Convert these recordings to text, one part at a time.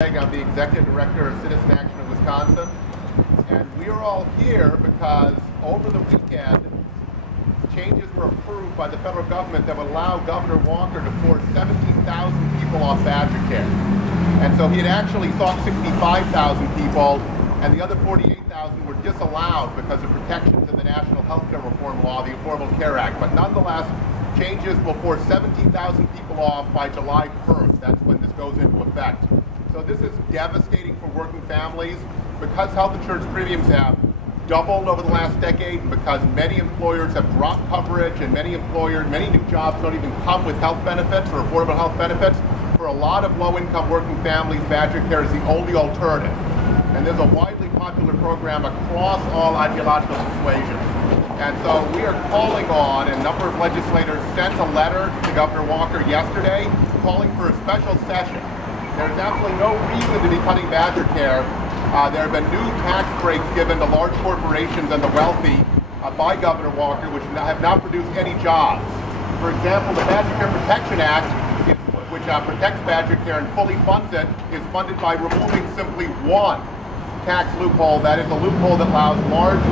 I'm the Executive Director of Citizen Action of Wisconsin, and we are all here because over the weekend, changes were approved by the federal government that would allow Governor Walker to force 17,000 people off BadgerCare. And so he had actually sought 65,000 people, and the other 48,000 were disallowed because of protections in the National Healthcare Reform Law, the Affordable Care Act. But nonetheless, changes will force 17,000 people off by July 1st. That's when this goes into effect. So this is devastating for working families because health insurance premiums have doubled over the last decade, and because many employers have dropped coverage, and many new jobs don't even come with health benefits or affordable health benefits. For a lot of low-income working families, BadgerCare is the only alternative. And there's a widely popular program across all ideological persuasions. And so we are calling on, and a number of legislators sent a letter to Governor Walker yesterday calling for a special session. There's absolutely no reason to be cutting BadgerCare. There have been new tax breaks given to large corporations and the wealthy by Governor Walker, which have not produced any jobs. For example, the BadgerCare Protection Act, which protects BadgerCare and fully funds it, is funded by removing simply one tax loophole. That is a loophole that allows large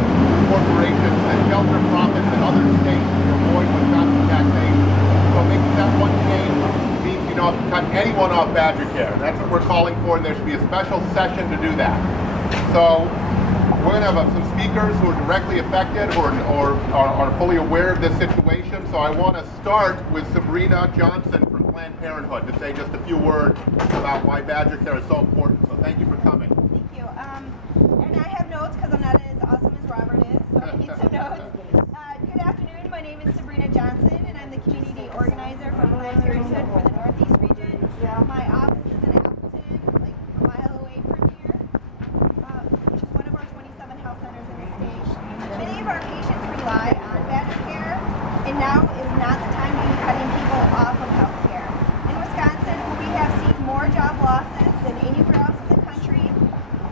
corporations that shelter profits in other states to avoid Wisconsin taxation. So making that one change means you don't have to cut anyone off BadgerCare. That's what we're calling for, and there should be a special session to do that. So we're going to have some speakers who are directly affected or are fully aware of this situation. So I want to start with Sabrina Johnson from Planned Parenthood to say just a few words about why BadgerCare is so important. So thank you for coming. Thank you. And I have notes because I'm not as awesome as Robert is, so I need some notes. Good afternoon. My name is Sabrina Johnson, and I'm the community organizer for Planned Parenthood for the Northeast region. My office is in Appleton, like a mile away from here, which is one of our 27 health centers in the state. Many of our patients rely on BadgerCare, and now is not the time to be cutting people off of health care. In Wisconsin, we have seen more job losses than anywhere else in the country.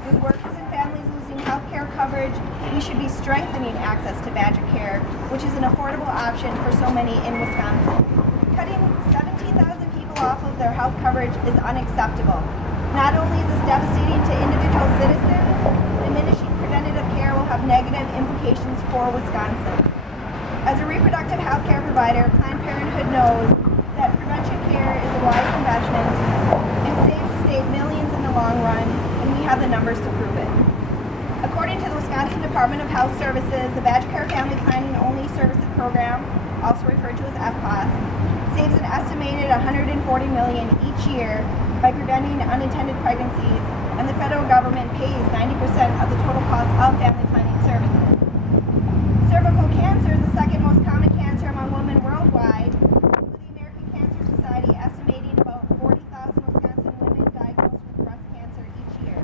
With workers and families losing health care coverage, we should be strengthening access to BadgerCare, which is an affordable option for so many in Wisconsin. Cutting 17,000 people off of their health coverage is unacceptable. Not only is this devastating to individual citizens, diminishing preventative care will have negative implications for Wisconsin. As a reproductive health care provider, Planned Parenthood knows that prevention care is a wise investment and saves the state millions in the long run, and we have the numbers to prove it. According to the Wisconsin Department of Health Services, the BadgerCare Family Planning Only Services Program, also referred to as FPOS, saves an estimated $140 million each year by preventing unintended pregnancies, and the federal government pays 90% of the total cost of family planning services. Cervical cancer is the second most common cancer among women worldwide, with the American Cancer Society estimating about 40,000 Wisconsin women diagnosed with breast cancer each year.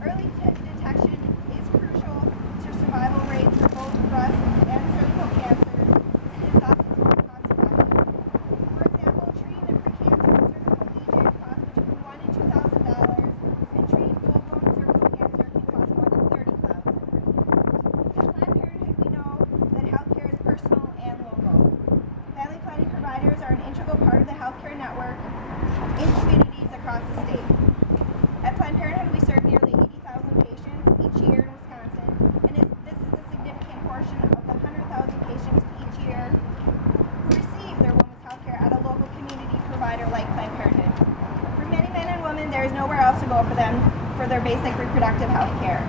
Early detection is crucial to survival rates for both breast and cervical cancers, and is also the most cost-effective. For example, treating a precancerous cervical lesion costs between $1,000 and $2,000, and treating full-blown cervical cancer can cost more than $30,000. At Planned Parenthood, we know that healthcare is personal and local. Family planning providers are an integral part of the healthcare network in communities across the state. At Planned Parenthood, we serve nearly 80,000 patients each year in Wisconsin, and this is a significant portion of the 100,000 patients each year who receive their women's health care at a local community provider like Planned Parenthood. For many men and women, there is nowhere else to go for them for their basic reproductive health care.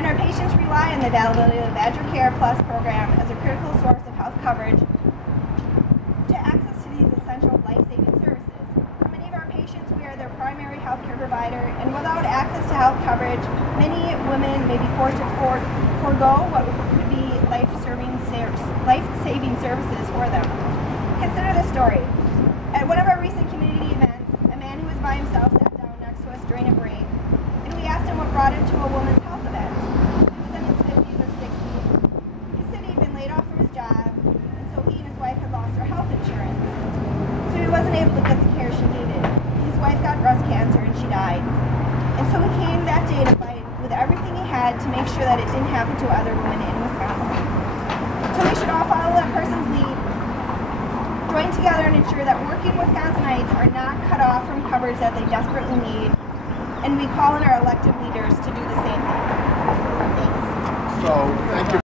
And our patients rely on the availability of the BadgerCare Plus program as a critical source of health coverage to access to these essential life-saving services. For many of our patients, we are their primary healthcare provider, and without access to health coverage, many women may be forced to forego what could be life-saving services for them. Consider this story. At one of our recent community events, a man who was by himself sat down next to us during a break, and we asked him what brought him to a women's health event. He was in his 50s or 60s. He said he'd been laid off from his job, and so he and his wife had lost their health insurance. So he wasn't able to get the care she needed. His wife got breast cancer and she died. And so he came that day to fight with everything he had to make sure that it didn't happen to other women in Wisconsin. So we should all follow that person's lead, join together and ensure that working Wisconsinites are not cut off from coverage that they desperately need, and we call on our elected leaders to do the same thing. Thanks. So thank you.